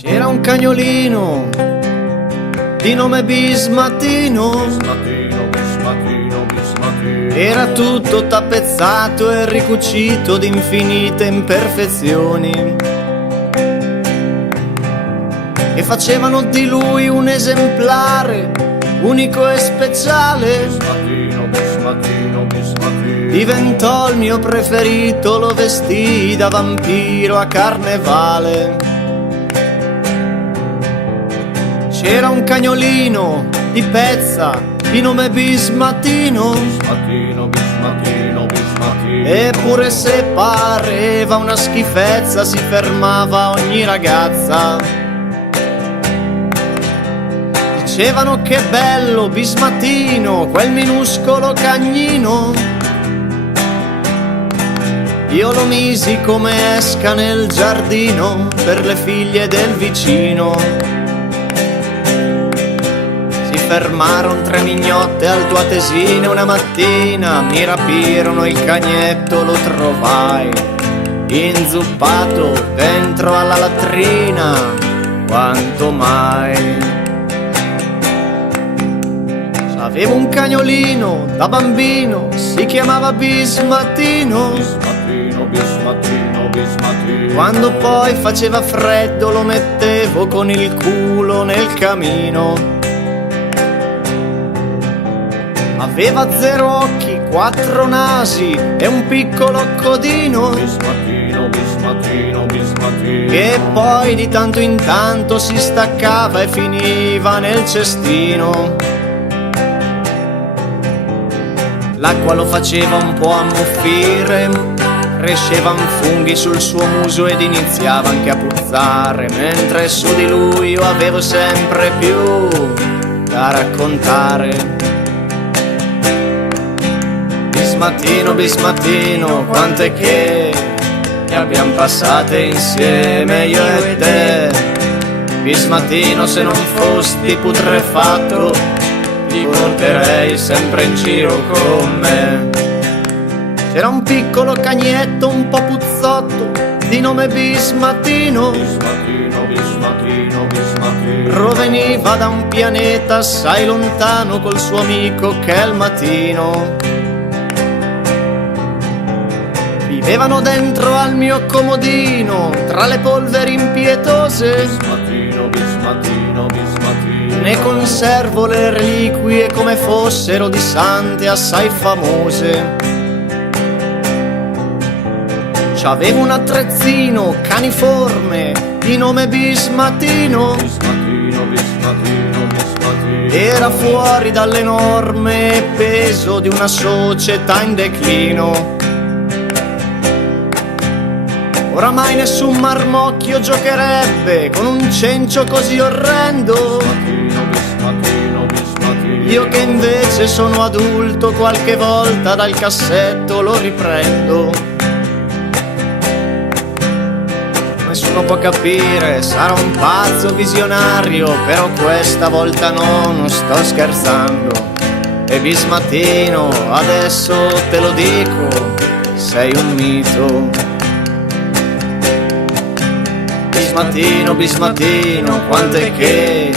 C'era un cagnolino di nome Bismattino, era tutto tappezzato e ricucito di infinite imperfezioni che facevano di lui un esemplare unico e speciale. Diventò il mio preferito, lo vestii da vampiro a carnevale. C'era un cagnolino di pezza di nome Bismattino, eppure se pareva una schifezza si fermava ogni ragazza. Dicevano che bello Bismattino, quel minuscolo cagnino. Io lo misi come esca nel giardino per le figlie del vicino. Fermaron 3 mignotte altoatesine una mattina, mi rapirono il cagnetto, lo trovai inzuppato dentro alla latrina, quanto mai. Avevo un cagnolino da bambino, si chiamava Bismattino. Quando poi faceva freddo lo mettevo con il culo nel camino. Aveva 0 occhi, 4 nasi e un piccolo codino, che poi di tanto in tanto si staccava e finiva nel cestino. L'acqua lo faceva un po' ammuffire, crescevan funghi sul suo muso ed iniziava anche a puzzare, mentre su di lui io avevo sempre più da raccontare. Bismattino, Bismattino, quante che ne abbiamo passate insieme io e te. Bismattino, se non fosti putrefatto ti porterei sempre in giro con me. C'era un piccolo cagnetto un po' puzzotto di nome Bismattino, proveniva da un pianeta assai lontano col suo amico che è il Matino. Vivevano dentro al mio comodino, tra le polveri impietose. Ne conservo le reliquie come fossero di sante assai famose. C'avevo un attrezzino caniforme di nome Bismattino, era fuori dall'enorme peso di una società in declino. Oramai nessun marmocchio giocherebbe con un cencio così orrendo. Io che invece sono adulto, qualche volta dal cassetto lo riprendo. Nessuno può capire, sarò un pazzo visionario, però questa volta no, non sto scherzando. E Bismattino, adesso te lo dico, sei un mito. Bismattino, Bismattino, quante che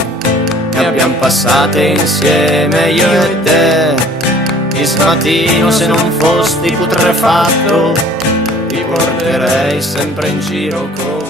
ne abbiamo passate insieme io e te. Bismattino, se non fosti putrefatto ti porterei sempre in giro con